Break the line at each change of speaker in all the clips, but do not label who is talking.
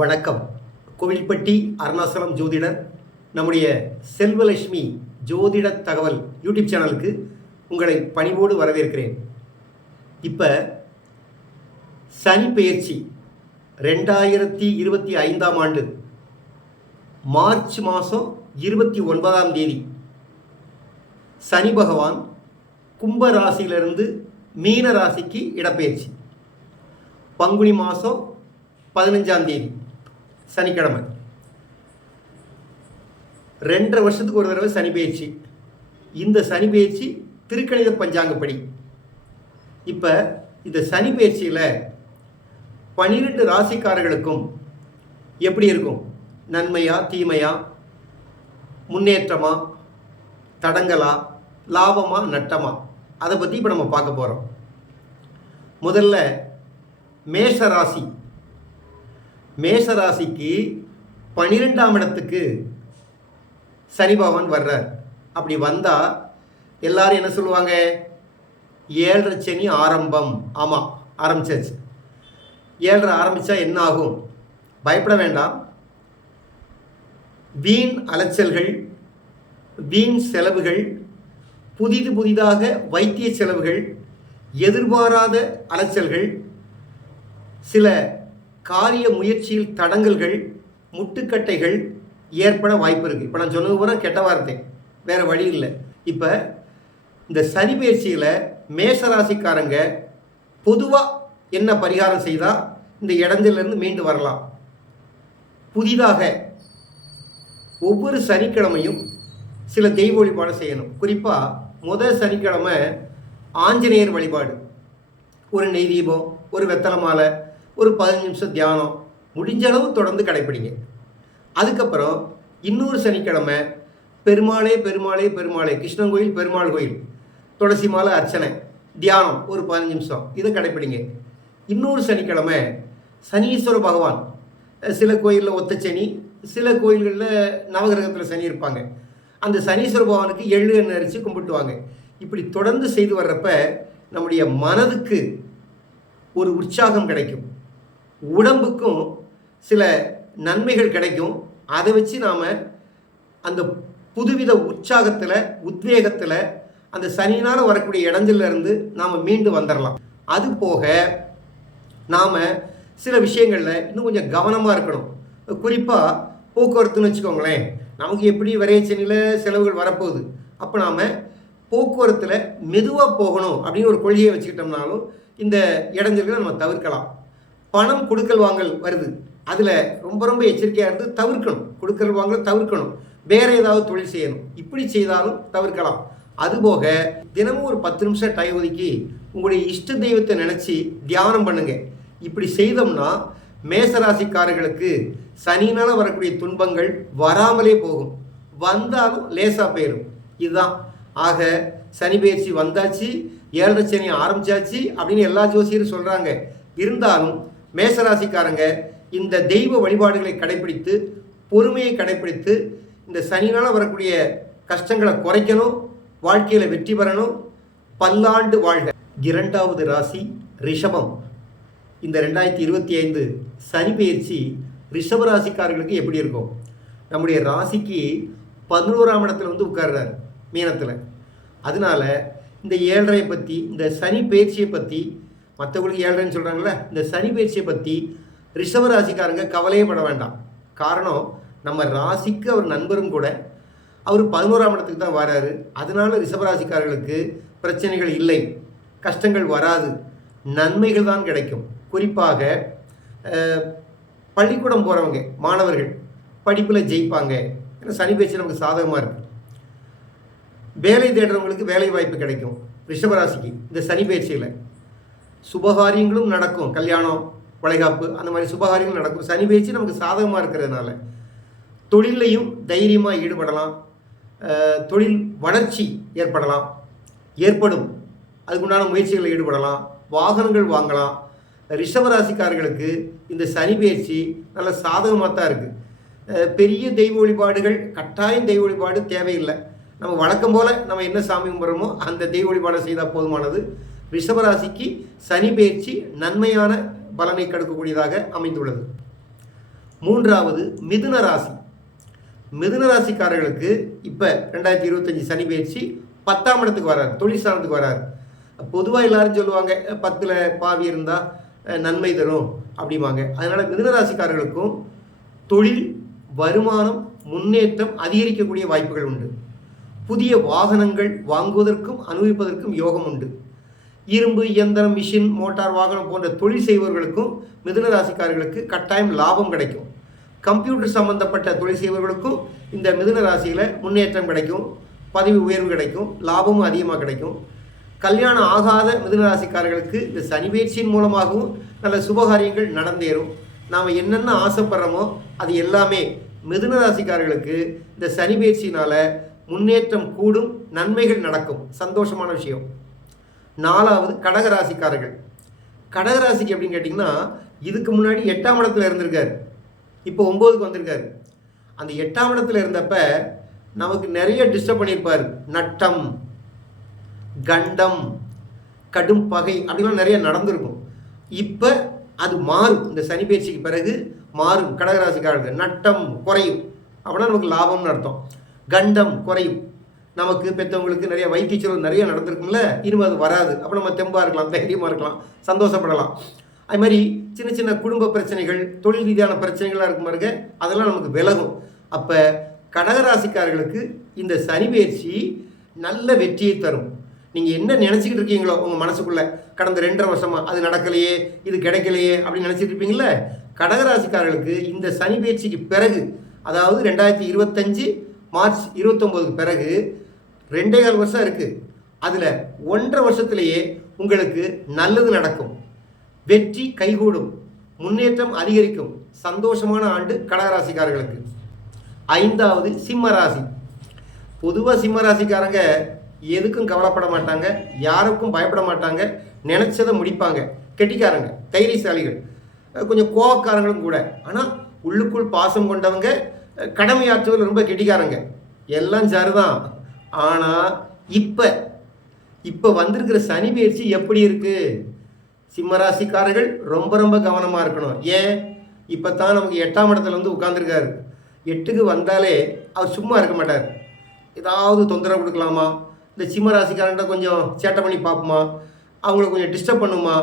வணக்கம். கோவில்பட்டி அருணாசலம் ஜோதிடர் நம்முடைய செல்வலட்சுமி ஜோதிட தகவல் யூடியூப் சேனலுக்கு உங்களை பணிவோடு வரவேற்கிறேன். இப்போ சனி பெயர்ச்சி ரெண்டாயிரத்தி இருபத்தி ஐந்தாம் ஆண்டு மார்ச் மாதம் இருபத்தி ஒன்பதாம் தேதி. சனி பகவான் கும்ப ராசியிலிருந்து மீன ராசிக்கு இடப்பெயர்ச்சி. பங்குனி மாதம் பதினஞ்சாம் தேதி. சனிக்கிழமை. ரெண்டரை வருஷத்துக்கு ஒரு தடவை சனி பயிற்சி இந்த சனி பயிற்சி திருக்கணித பஞ்சாங்கப்படி. இப்போ இந்த சனி பயிற்சியில் பனிரெண்டு ராசிக்காரர்களுக்கும் எப்படி இருக்கும்? நன்மையா தீமையா? முன்னேற்றமா? தடங்களா லாபமா நட்டமா? அதை பற்றி இப்போ நம்ம பார்க்க போகிறோம் முதல்ல மேஷ ராசி. மேஷ ராசிக்கு பனிரெண்டாம் இடத்துக்கு சனி பகவான் வர்றார். அப்படி வந்தால் எல்லாரும் என்ன சொல்லுவாங்க? ஏழரை சனி ஆரம்பம். ஆமாம் ஆரம்பிச்சாச்சு. ஏழரை ஆரம்பித்தா என்ன ஆகும்? பயப்பட வேண்டாம். வீண் அலைச்சல்கள் வீண் செலவுகள் புதிது புதிதாக வைத்திய செலவுகள் எதிர்பாராத அலைச்சல்கள் சில காரிய முயற்சியில் தடங்கல்கள் முட்டுக்கட்டைகள் ஏற்பட வாய்ப்பு இருக்குது இப்போ நான் சொன்னது பூரா கெட்ட வார்த்தை. வேறு வழி இல்லை. இப்போ இந்த சனி பயிற்சியில் மேசராசிக்காரங்க பொதுவாக என்ன பரிகாரம் செய்தால் இந்த இடத்திலிருந்து மீண்டு வரலாம். புதிதாக ஒவ்வொரு சனிக்கிழமையும் சில தெய்வ வழிபாடு செய்யணும். குறிப்பாக முதல் சனிக்கிழமை ஆஞ்சநேயர் வழிபாடு. ஒரு நெய் தீபம் ஒரு வெத்தலை மாலை ஒரு பதினஞ்சு நிமிஷம் தியானம். முடிஞ்ச அளவு தொடர்ந்து கடைப்பிடிங்க. அதுக்கப்புறம் இன்னொரு சனிக்கிழமை பெருமாளே பெருமாளே பெருமாளே கிருஷ்ணன் கோயில் பெருமாள் கோயில் துளசி மாலை அர்ச்சனை தியானம் ஒரு பதினஞ்சு நிமிஷம். இதை கடைப்பிடிங்க. இன்னொரு சனிக்கிழமை சனீஸ்வர பகவான் சில கோயிலில் ஒத்த சனி சில கோயில்களில் நவகிரகத்தில் சனி இருப்பாங்க. அந்த சனீஸ்வர பகவானுக்கு எள்ளு எண்ணெய் அரிசி கும்பிட்டுவாங்க. இப்படி தொடர்ந்து செய்து வர்றப்ப நம்முடைய மனதுக்கு ஒரு உற்சாகம் கிடைக்கும். உடம்புக்கும் சில நன்மைகள் கிடைக்கும். அதை வச்சு நாம் அந்த புதுவித உற்சாகத்தில் உத்வேகத்தில் அந்த சனியினால் வரக்கூடிய இடஞ்சிலிருந்து நாம் மீண்டு வந்துடலாம் அது போக நாம் சில விஷயங்களில் இன்னும் கொஞ்சம் கவனமாக இருக்கணும். குறிப்பாக போக்குவரத்துன்னு வச்சுக்கோங்களேன். நமக்கு எப்படி விரைச்சனியில் செலவுகள் வரப்போகுது? அப்போ நாம் போக்குவரத்தில் மெதுவாக போகணும் அப்படின்னு ஒரு கொள்கையை வச்சுக்கிட்டோம்னாலும் இந்த இடைஞ்சல்களை நம்ம தவிர்க்கலாம். பணம் கொடுக்கல் வாங்கல் வருது. அதில் ரொம்ப ரொம்ப எச்சரிக்கையாக இருந்து தவிர்க்கணும். கொடுக்கல் வாங்கல் தவிர்க்கணும். வேற ஏதாவது தொழில் செய்யணும். இப்படி செய்தாலும் தவிர்க்கலாம். அதுபோக தினமும் ஒரு பத்து நிமிஷம் டைம் ஒதுக்கி உங்களுடைய இஷ்ட தெய்வத்தை நினச்சி தியானம் பண்ணுங்கள் இப்படி செய்தோம்னா மேசராசிக்காரர்களுக்கு சனினால் வரக்கூடிய துன்பங்கள் வராமலே போகும். வந்தாலும் லேசாக போயிடும் இதுதான். ஆக சனி பயிற்சி வந்தாச்சு. ஏழரை சனி ஆரம்பிச்சாச்சு அப்படின்னு எல்லா ஜோசியரும் சொல்கிறாங்க இருந்தாலும் மேசராசிக்காரங்க இந்த தெய்வ வழிபாடுகளை கடைபிடித்து பொறுமையை கடைபிடித்து இந்த சனினால் வரக்கூடிய கஷ்டங்களை குறைக்கணும் வாழ்க்கையில் வெற்றி பெறணும் பல்லாண்டு வாழ்க. இரண்டாவது ராசி ரிஷபம். இந்த ரெண்டாயிரத்தி இருபத்தி ஐந்து சனி பயிற்சி ரிஷப ராசிக்காரர்களுக்கு எப்படி இருக்கும்? நம்முடைய ராசிக்கு பதினோராம் இடத்துல வந்து உட்கார்றார் மீனத்தில். அதனால இந்த ஏழரையை பற்றி இந்த சனி பயிற்சியை பற்றி மற்றவங்களுக்கு ஏழரைன்னு சொல்கிறாங்களே இந்த சனி பயிற்சியை பற்றி ரிஷவ ராசிக்காரங்க கவலையே பட வேண்டாம். காரணம் நம்ம ராசிக்கு அவர் நண்பரும் கூட அவர் பதினோராம் இடத்துக்கு தான் வராரு. அதனால ரிஷபராசிக்காரர்களுக்கு பிரச்சனைகள் இல்லை. கஷ்டங்கள் வராது. நன்மைகள் தான் கிடைக்கும். குறிப்பாக பள்ளிக்கூடம் போகிறவங்க மாணவர்கள் படிப்பில் ஜெயிப்பாங்க. ஏன்னா சனி பேச்சு நமக்கு சாதகமாக இருக்கு. வேலை தேடுறவங்களுக்கு வேலை வாய்ப்பு கிடைக்கும். ரிஷபராசிக்கு இந்த சனி பயிற்சியில். சுபகாரியங்களும் நடக்கும். கல்யாணம் வளைகாப்பு அந்த மாதிரி சுபகாரியங்கள் நடக்கும். சனி பயிற்சி நமக்கு சாதகமாக இருக்கிறதுனால தொழிலையும் தைரியமாக ஈடுபடலாம். தொழில் வளர்ச்சி ஏற்படலாம். ஏற்படும். அதுக்குண்டான முயற்சிகளில் ஈடுபடலாம். வாகனங்கள் வாங்கலாம். ரிஷபராசிக்காரர்களுக்கு இந்த சனி பயிற்சி நல்ல சாதகமாக தான் இருக்குது பெரிய தெய்வ வழிபாடுகள் கட்டாயம் தெய்வ வழிபாடு தேவையில்லை. நம்ம வழக்கம் போல் நம்ம என்ன சாமி கும்பிட்றோமோ அந்த தெய்வ வழிபாடை செய்தால் போதுமானது. ரிஷபராசிக்கு சனி பயிற்சி நன்மையான பலனை கெடுக்கக்கூடியதாக அமைந்துள்ளது. மூன்றாவது மிதுன ராசி. மிதுன ராசிக்காரர்களுக்கு இப்போ ரெண்டாயிரத்தி இருபத்தஞ்சி சனி பயிற்சி பத்தாம் இடத்துக்கு வரார் தொழில் ஸ்தானத்துக்கு வரார். பொதுவாக எல்லாரும் சொல்லுவாங்க பத்தில் பாவி இருந்தால் நன்மை தரும் அப்படிம்பாங்க. அதனால் மிதுன ராசிக்காரர்களுக்கும் தொழில் வருமானம் முன்னேற்றம் அதிகரிக்கக்கூடிய வாய்ப்புகள் உண்டு. புதிய வாகனங்கள் வாங்குவதற்கும் அனுபவிப்பதற்கும் யோகம் உண்டு. இரும்பு இயந்திரம் மிஷின் மோட்டார் வாகனம் போன்ற தொழில் செய்பவர்களுக்கும் மிதுன ராசிக்காரர்களுக்கு கட்டாயம் லாபம் கிடைக்கும். கம்ப்யூட்டர் சம்பந்தப்பட்ட தொழில் செய்பவர்களுக்கும் இந்த மிதுன ராசியில் முன்னேற்றம் கிடைக்கும். பதவி உயர்வு கிடைக்கும். லாபமும் அதிகமாக கிடைக்கும். கல்யாணம் ஆகாத மிதுன ராசிக்காரர்களுக்கு இந்த சனி மூலமாகவும் நல்ல சுபகாரியங்கள் நடந்தேறும். நாம் என்னென்ன ஆசைப்படுறோமோ அது எல்லாமே மிதுன ராசிக்காரர்களுக்கு இந்த சனிபயிற்சியினால் முன்னேற்றம் கூடும் நன்மைகள் நடக்கும். சந்தோஷமான விஷயம். நாலாவது கடகராசிக்காரர்கள். கடகராசிக்கு அப்படின்னு கேட்டிங்கன்னா இதுக்கு முன்னாடி எட்டாம் இடத்துல இருந்திருக்காரு. இப்போ ஒம்போதுக்கு வந்திருக்காரு. அந்த எட்டாம் இடத்துல இருந்தப்ப நமக்கு நிறைய டிஸ்டர்ப் பண்ணியிருப்பார். நட்டம் கண்டம் கடும் பகை அப்படிலாம் நிறைய நடந்திருக்கும். இப்போ அது மாறும். இந்த சனி பயிற்சிக்கு பிறகு மாறும். கடகராசிக்காரர்கள். நட்டம் குறையும். அப்படின்னா நமக்கு லாபம்னு அர்த்தம். கண்டம் குறையும். நமக்கு பெற்றவங்களுக்கு நிறைய வைத்திய செலவு நிறைய நடந்திருக்கும்ல? இனிமேல் அது வராது. அப்போ நம்ம தெம்பாக இருக்கலாம் தைரியமாக இருக்கலாம் சந்தோஷப்படலாம். அது மாதிரி சின்ன சின்ன குடும்ப பிரச்சனைகள் தொழில் ரீதியான பிரச்சனைகளாக இருக்கும் பாருங்க அதெல்லாம் நமக்கு விலகும். அப்போ கடகராசிக்காரர்களுக்கு இந்த சனி பயிற்சி நல்ல வெற்றியை தரும். நீங்கள் என்ன நினச்சிக்கிட்டு இருக்கீங்களோ உங்கள் மனசுக்குள்ளே கடந்த ரெண்டரை வருஷமாக அது நடக்கலையே இது கிடைக்கலையே அப்படின்னு நினச்சிட்டு இருப்பீங்களே கடகராசிக்காரர்களுக்கு இந்த சனி பயிற்சிக்கு பிறகு அதாவது ரெண்டாயிரத்தி இருபத்தஞ்சு மார்ச் இருபத்தொம்போதுக்கு பிறகு ரெண்டே கால் வருஷம் இருக்குது அதில் ஒன்றரை வருஷத்திலேயே உங்களுக்கு நல்லது நடக்கும். வெற்றி கைகூடும். முன்னேற்றம் அதிகரிக்கும். சந்தோஷமான ஆண்டு கடகராசிக்காரர்களுக்கு. ஐந்தாவது சிம்ம ராசி. பொதுவாக சிம்ம ராசிக்காரங்க எதுக்கும் கவலைப்பட மாட்டாங்க யாருக்கும் பயப்பட மாட்டாங்க நினச்சதை முடிப்பாங்க. கெட்டிக்காரங்க தைரியசாலிகள். கொஞ்சம் கோவக்காரங்களும் கூட. ஆனால் உள்ளுக்குள் பாசம் கொண்டவங்க கடமையாற்றுவதில் ரொம்ப கெட்டிக்காரங்க. எல்லாம் சரிதான். ஆனால் இப்போ இப்போ வந்திருக்கிற சனி பயிற்சி எப்படி இருக்குது சிம்மராசிக்காரர்கள் ரொம்ப ரொம்ப கவனமாக இருக்கணும். ஏன்? இப்போ தான் நமக்கு எட்டாம் இடத்துல வந்து உட்காந்துருக்காரு எட்டுக்கு வந்தாலே அவர் சும்மா இருக்க மாட்டார். ஏதாவது தொந்தரவு கொடுக்கலாமா? இந்த சிம்மராசிக்காரன்ட்ட கொஞ்சம் சேட்டை பண்ணி பார்ப்போமா? அவங்கள கொஞ்சம் டிஸ்டர்ப் பண்ணுமா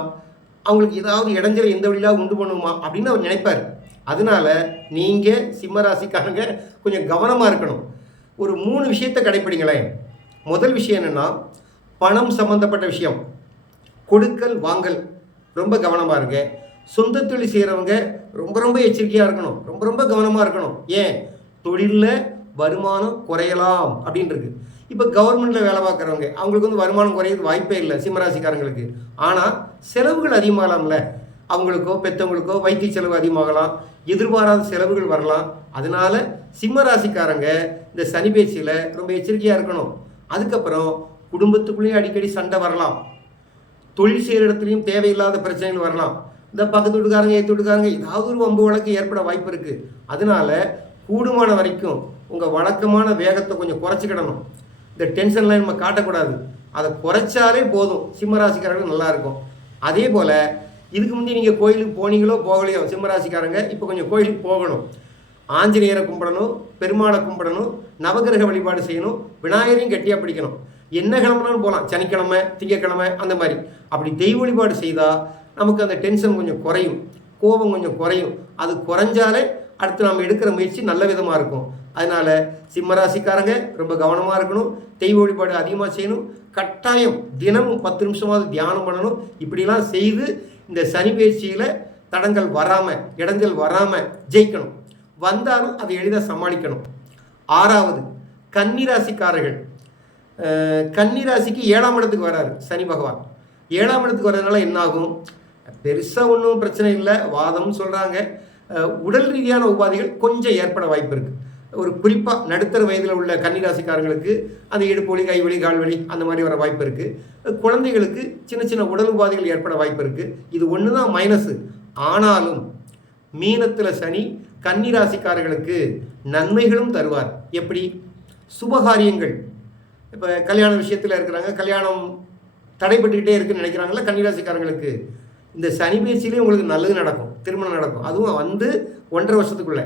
அவங்களுக்கு ஏதாவது இடைஞ்சல எந்த வழியிலாக உண்டு பண்ணுமா அப்படின்னு அவர் நினைப்பார். அதனால நீங்கள் சிம்மராசிக்காரங்க கொஞ்சம் கவனமாக இருக்கணும். ஒரு மூணு விஷயத்தை கடைப்பிடிங்களேன். முதல் விஷயம் என்னென்னா பணம் சம்மந்தப்பட்ட விஷயம். கொடுக்கல் வாங்கல். ரொம்ப கவனமாக இருங்க சொந்த தொழில் செய்கிறவங்க ரொம்ப ரொம்ப எச்சரிக்கையாக இருக்கணும். ரொம்ப ரொம்ப கவனமாக இருக்கணும். ஏன்? தொழிலில் வருமானம் குறையலாம் அப்படின்றது இப்போ கவர்மெண்ட்டில் வேலை பார்க்குறவங்க அவங்களுக்கு வந்து வருமானம் குறையிறது வாய்ப்பே இல்லை சிம்மராசிக்காரங்களுக்கு. ஆனால் செலவுகள் அதிகமாகலாம்ல. அவங்களுக்கோ பெற்றவங்களுக்கோ வைத்திய செலவு அதிகமாகலாம். எதிர்பாராத செலவுகள் வரலாம். அதனால சிம்ம ராசிக்காரங்க இந்த சனி பேச்சியில் ரொம்ப எச்சரிக்கையாக இருக்கணும். அதுக்கப்புறம் குடும்பத்துக்குள்ளேயே அடிக்கடி சண்டை வரலாம். தொழில் செய்கிற இடத்துலையும் தேவையில்லாத பிரச்சனைகள் வரலாம். இந்த பக்கத்து வீட்டுக்காரங்க ஏற்று வீட்டுக்காரங்க ஏதாவது ஒரு வம்பு வழக்கு ஏற்பட வாய்ப்பு இருக்குது அதனால கூடுமான வரைக்கும் உங்கள் வழக்கமான வேகத்தை கொஞ்சம் குறைச்சிக்கிடணும். இந்த டென்ஷன்லாம் நம்ம காட்டக்கூடாது. அதை குறைச்சாலே போதும். சிம்மராசிக்காரர்கள் நல்லா இருக்கும். அதே போல் இதுக்கு முந்தைய நீங்கள் கோயிலுக்கு போனீங்களோ போகலையோ சிம்மராசிக்காரங்க இப்போ கொஞ்சம் கோயிலுக்கு போகணும். ஆஞ்சநேயரை கும்பிடணும் பெருமாளை கும்பிடணும் நவகிரக வழிபாடு செய்யணும் விநாயகரையும் கட்டியாக பிடிக்கணும். என்ன கிழமைனாலும் போகலாம் சனிக்கிழமை திங்கக்கிழமை அந்த மாதிரி. அப்படி தெய்வ வழிபாடு செய்தால் நமக்கு அந்த டென்ஷன் கொஞ்சம் குறையும். கோபம் கொஞ்சம் குறையும். அது குறைஞ்சாலே அடுத்து நம்ம எடுக்கிற முயற்சி நல்ல விதமாக இருக்கும். அதனால் சிம்மராசிக்காரங்க ரொம்ப கவனமாக இருக்கணும். தெய்வ வழிபாடு அதிகமாக செய்யணும். கட்டாயம் தினமும் பத்து நிமிஷமாவது தியானம் பண்ணணும். இப்படிலாம் செய்து இந்த சனி பயிற்சியில் தடங்கள் வராமல் இடங்கள் வராமல் ஜெயிக்கணும். வந்தாலும் அதை எளிதாக சமாளிக்கணும். ஆறாவது கன்னிராசிக்காரர்கள். கன்னிராசிக்கு ஏழாம் இடத்துக்கு வராரு சனி பகவான். ஏழாம் இடத்துக்கு வர்றதுனால என்னாகும் பெருசாக ஒன்றும் பிரச்சனை இல்லை வாதம்னு சொல்கிறாங்க உடல் ரீதியான உபாதைகள் கொஞ்சம் ஏற்பட வாய்ப்பு இருக்குது ஒரு குறிப்பாக நடுத்தர வயதில் உள்ள கன்னிராசிக்காரங்களுக்கு அந்த இடுப்பு வலி கை வலி கால் வலி அந்த மாதிரி வர வாய்ப்பு இருக்குது குழந்தைகளுக்கு சின்ன சின்ன உடல் உபாதைகள் ஏற்பட வாய்ப்பு இருக்குது இது ஒன்று தான் மைனஸு. ஆனாலும் மீனத்தில் சனி கன்னிராசிக்காரர்களுக்கு நன்மைகளும் தருவார். எப்படி? சுபகாரியங்கள். இப்போ கல்யாண விஷயத்தில் இருக்கிறாங்க கல்யாணம் தடைபட்டுக்கிட்டே இருக்குன்னு நினைக்கிறாங்களா கன்னிராசிக்காரங்களுக்கு. இந்த சனி பயிற்சியிலே உங்களுக்கு நல்லது நடக்கும் திருமணம் நடக்கும். அதுவும் வந்து ஒன்றரை வருஷத்துக்குள்ளே.